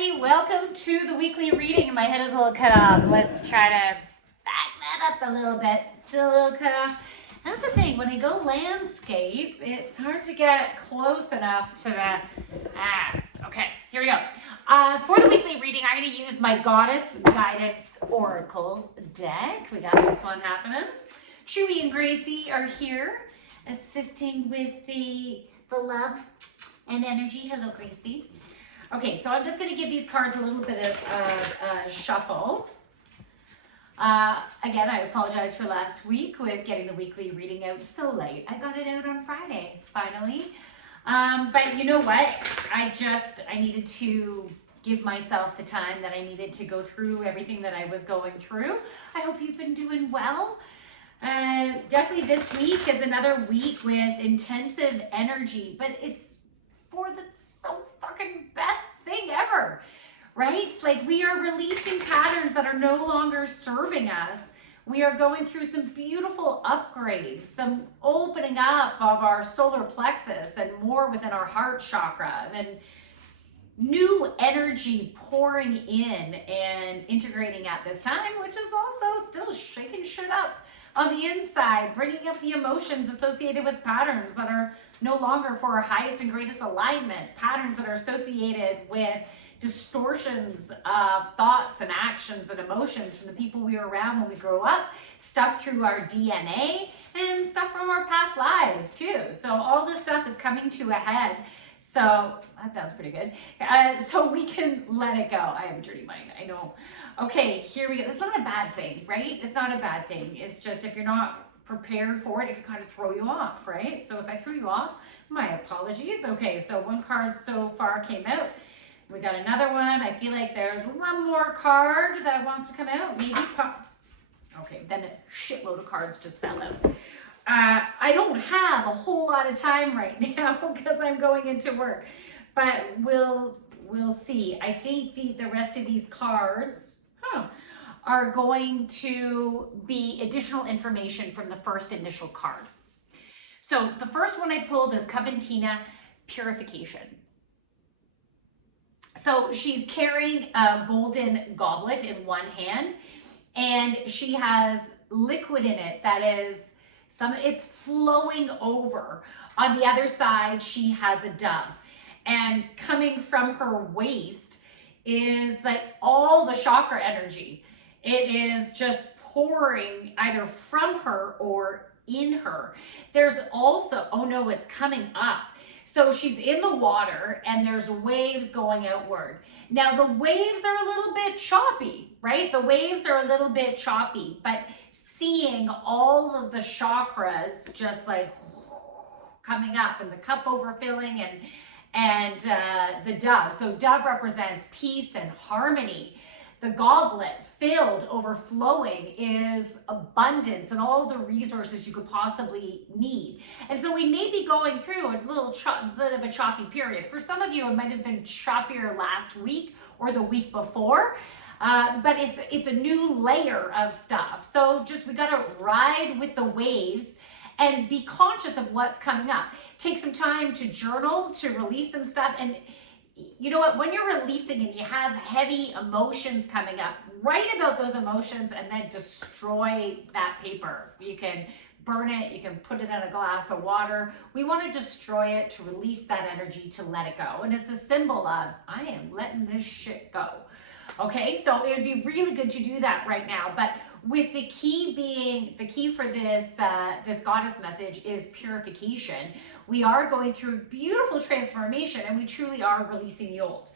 everybody. Welcome to the weekly reading. My head is a little cut off. Let's try to back that up a little bit. Still a little cut off. That's the thing, when I go landscape, it's hard to get close enough to the, okay, here we go. For the weekly reading, I'm going to use my Goddess Guidance Oracle deck. We got this one happening. Chewy and Gracie are here assisting with the love and energy. Hello, Gracie. Okay, so I'm just going to give these cards a little bit of shuffle. Again, I apologize for last week with getting the weekly reading out so late. I got it out on Friday, finally. But you know what? I needed to give myself the time that I needed to go through everything that I was going through. I hope you've been doing well. Definitely this week is another week with intensive energy, but it's for the so fucking best thing ever, right? Like, we are releasing patterns that are no longer serving us. We are going through some beautiful upgrades, some opening up of our solar plexus and more within our heart chakra, and new energy pouring in and integrating at this time, which is also still shaking shit up on the inside, bringing up the emotions associated with patterns that are no longer for our highest and greatest alignment, patterns that are associated with distortions of thoughts and actions and emotions from the people we were around when we grew up, stuff through our DNA, and stuff from our past lives too. So all this stuff is coming to a head. So that sounds pretty good. So we can let it go. I have a dirty mind, I know. Okay, here we go. It's not a bad thing, right? It's not a bad thing. It's just if you're not prepared for it, it can kind of throw you off, right? So if I threw you off, my apologies. Okay, so one card so far came out. We got another one. I feel like there's one more card that wants to come out. Maybe pop. Okay, then a shitload of cards just fell out. I don't have a whole lot of time right now because I'm going into work, but we'll see. I think the rest of these cards are going to be additional information from the first initial card. So the first one I pulled is Coventina Purification. So she's carrying a golden goblet in one hand, and she has liquid in it that is it's flowing over. On the other side, she has a dove, and coming from her waist is like all the chakra energy. It is just pouring either from her or in her. There's also, oh no, it's coming up. So she's in the water and there's waves going outward. Now the waves are a little bit choppy, right? The waves are a little bit choppy, but seeing all of the chakras just like coming up and the cup overfilling and the dove. So dove represents peace and harmony. The goblet filled, overflowing, is abundance and all the resources you could possibly need. And so we may be going through a little bit of a choppy period. For some of you, it might have been choppier last week or the week before, but it's a new layer of stuff. So just we got to ride with the waves and be conscious of what's coming up. Take some time to journal, to release some stuff. And you know what, when you're releasing and you have heavy emotions coming up, write about those emotions and then destroy that paper. You can burn it, you can put it in a glass of water. We want to destroy it to release that energy, to let it go. And it's a symbol of, I am letting this shit go. Okay, so it would be really good to do that right now. But with the key for this this goddess message is purification. We are going through beautiful transformation, and we truly are releasing the old.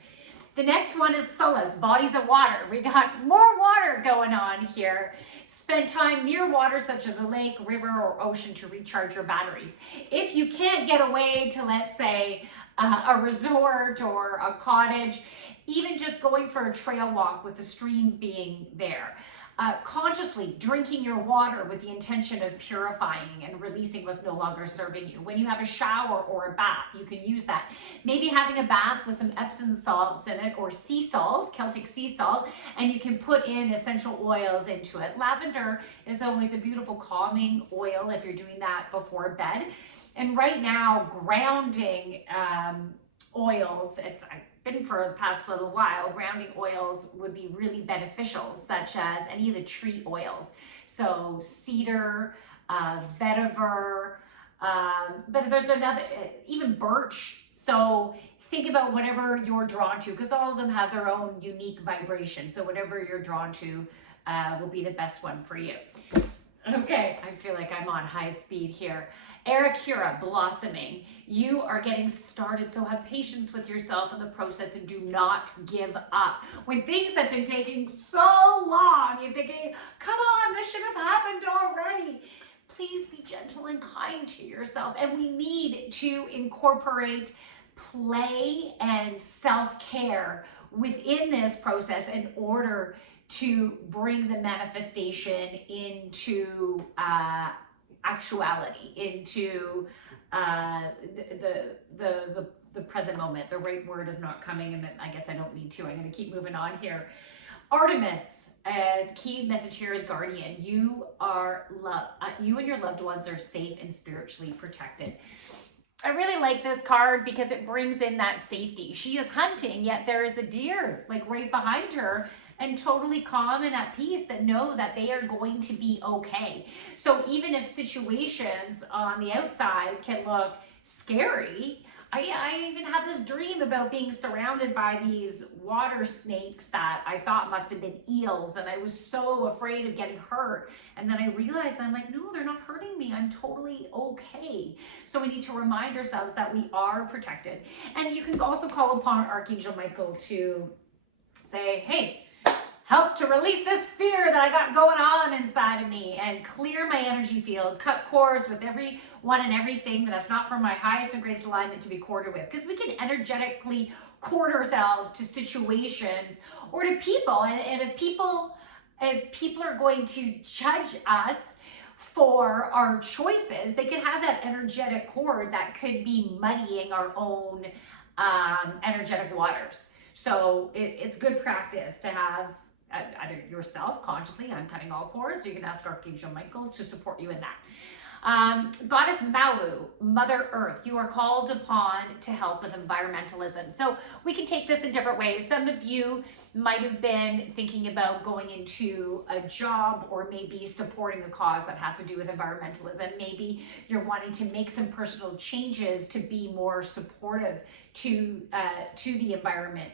The next one is solace, bodies of water. We got more water going on here. Spend time near water, such as a lake, river, or ocean, to recharge your batteries. If you can't get away to, let's say, a resort or a cottage, even just going for a trail walk with the stream being there. Consciously drinking your water with the intention of purifying and releasing what's no longer serving you. When you have a shower or a bath, you can use that. Maybe having a bath with some Epsom salts in it, or sea salt, Celtic sea salt, and you can put in essential oils into it. Lavender is always a beautiful calming oil if you're doing that before bed. And right now, grounding oils, been for the past little while, grounding oils would be really beneficial, such as any of the tree oils. So cedar, vetiver, but there's another, even birch. So think about whatever you're drawn to, because all of them have their own unique vibration. So whatever you're drawn to will be the best one for you. Okay, I feel like I'm on high speed here. Aracura, blossoming. You are getting started, so have patience with yourself in the process and do not give up. When things have been taking so long, you're thinking, come on, this should have happened already. Please be gentle and kind to yourself. And we need to incorporate play and self-care within this process in order to bring the manifestation into actuality, into the present moment. The right word is not coming, and I guess I don't need to. I'm going to keep moving on here. Artemis, key message here is guardian. You and your loved ones are safe and spiritually protected. I really like this card because it brings in that safety. She is hunting, yet there is a deer like right behind her, and totally calm and at peace and know that they are going to be okay. So even if situations on the outside can look scary, I even had this dream about being surrounded by these water snakes that I thought must have been eels, and I was so afraid of getting hurt. And then I realized, I'm like, no, they're not hurting me. I'm totally okay. So we need to remind ourselves that we are protected. And you can also call upon Archangel Michael to say, hey, help to release this fear that I got going on inside of me and clear my energy field, cut cords with everyone and everything that's not from my highest and greatest alignment to be corded with. Because we can energetically cord ourselves to situations or to people. And if people are going to judge us for our choices, they can have that energetic cord that could be muddying our own energetic waters. So it's good practice to have either yourself consciously, I'm cutting all cords, or you can ask Archangel Michael to support you in that. Goddess Malu, Mother Earth, you are called upon to help with environmentalism. So we can take this in different ways. Some of you might have been thinking about going into a job or maybe supporting a cause that has to do with environmentalism. Maybe you're wanting to make some personal changes to be more supportive to the environment.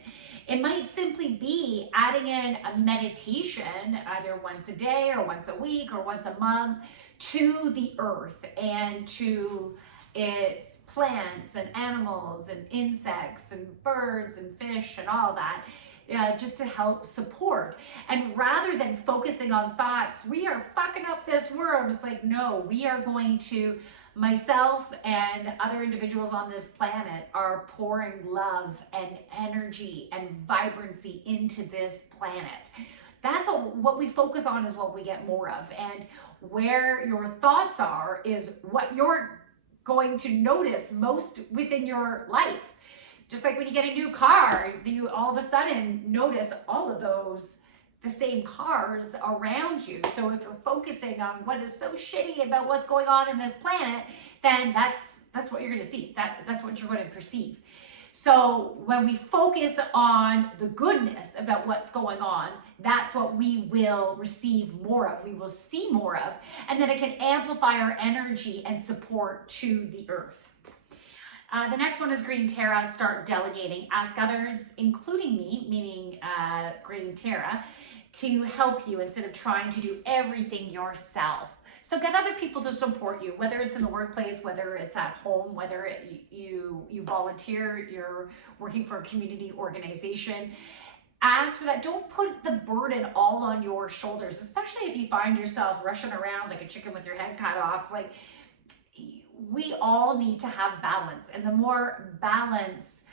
It might simply be adding in a meditation either once a day or once a week or once a month to the earth and to its plants and animals and insects and birds and fish and all that, just to help support. And rather than focusing on thoughts, we are fucking up this world, it's like, no, we are going to, myself and other individuals on this planet are pouring love and energy and vibrancy into this planet. That's what we focus on is what we get more of. And where your thoughts are is what you're going to notice most within your life. Just like when you get a new car, you all of a sudden notice all of those, the same cars around you. So if you're focusing on what is so shitty about what's going on in this planet, then that's what you're going to see. That's what you're going to perceive. So when we focus on the goodness about what's going on, that's what we will receive more of, we will see more of, and then it can amplify our energy and support to the earth. The next one is Green Terra, start delegating. Ask others, including me, meaning Green Terra, to help you instead of trying to do everything yourself. So get other people to support you, whether it's in the workplace, whether it's at home, whether you volunteer, you're working for a community organization. Ask for that. Don't put the burden all on your shoulders, especially if you find yourself rushing around like a chicken with your head cut off. Like, we all need to have balance, and the more balance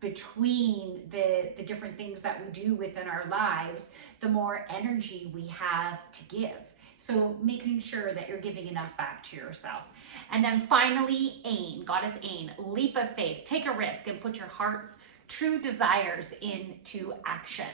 between the different things that we do within our lives, the more energy we have to give. So making sure that you're giving enough back to yourself. And then finally, Ain, Goddess Ain, leap of faith. Take a risk and put your heart's true desires into action.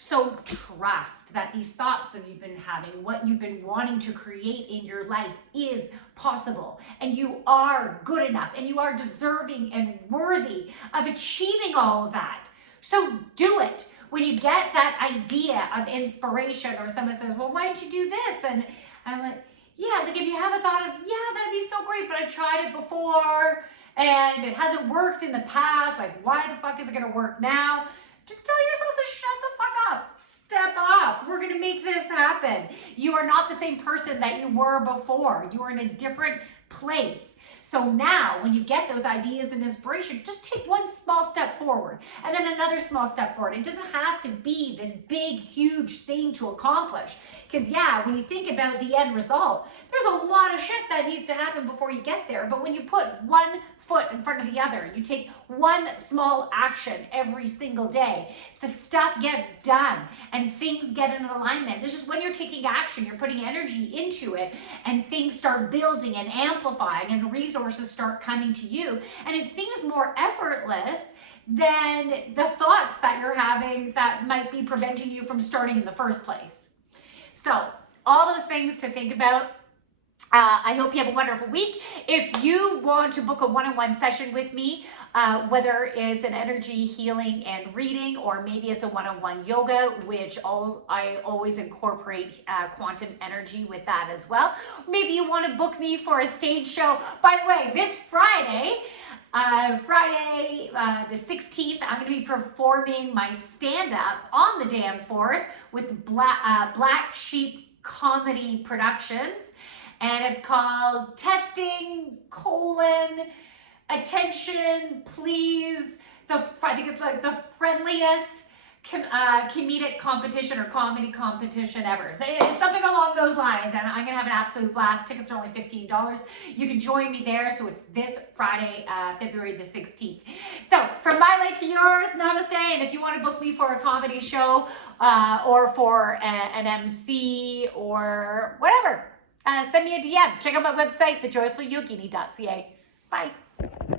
So trust that these thoughts that you've been having, what you've been wanting to create in your life is possible. And you are good enough and you are deserving and worthy of achieving all of that. So do it. When you get that idea of inspiration or someone says, well, why don't you do this? And I'm like, yeah, like if you have a thought of, yeah, that'd be so great, but I tried it before and it hasn't worked in the past. Like, why the fuck is it going to work now? Just tell yourself to shut the fuck up. Step off. We're going to make this happen. You are not the same person that you were before. You are in a different place. So now when you get those ideas and inspiration, just take one small step forward and then another small step forward. It doesn't have to be this big, huge thing to accomplish. Because yeah, when you think about the end result, there's a lot of shit that needs to happen before you get there. But when you put one foot in front of the other, you take one small action every single day, the stuff gets done and things get in alignment. It's just when you're taking action, you're putting energy into it and things start building and amplifying and the resources start coming to you. And it seems more effortless than the thoughts that you're having that might be preventing you from starting in the first place. So all those things to think about. I hope you have a wonderful week. If you want to book a one-on-one session with me, whether it's an energy healing and reading, or maybe it's a one-on-one yoga, which I always incorporate quantum energy with that as well. Maybe you want to book me for a stage show. By the way, this Friday, the 16th, I'm going to be performing my stand-up on the damn 4th with Black Sheep Comedy Productions. And it's called Testing, Attention, Please. I think it's like the friendliest comedic competition or comedy competition ever. So it's something along those lines. And I'm going to have an absolute blast. Tickets are only $15. You can join me there. So it's this Friday, February the 16th. So from my light to yours, namaste. And if you want to book me for a comedy show or for an MC or whatever, send me a DM. Check out my website, thejoyfulyogini.ca. Bye.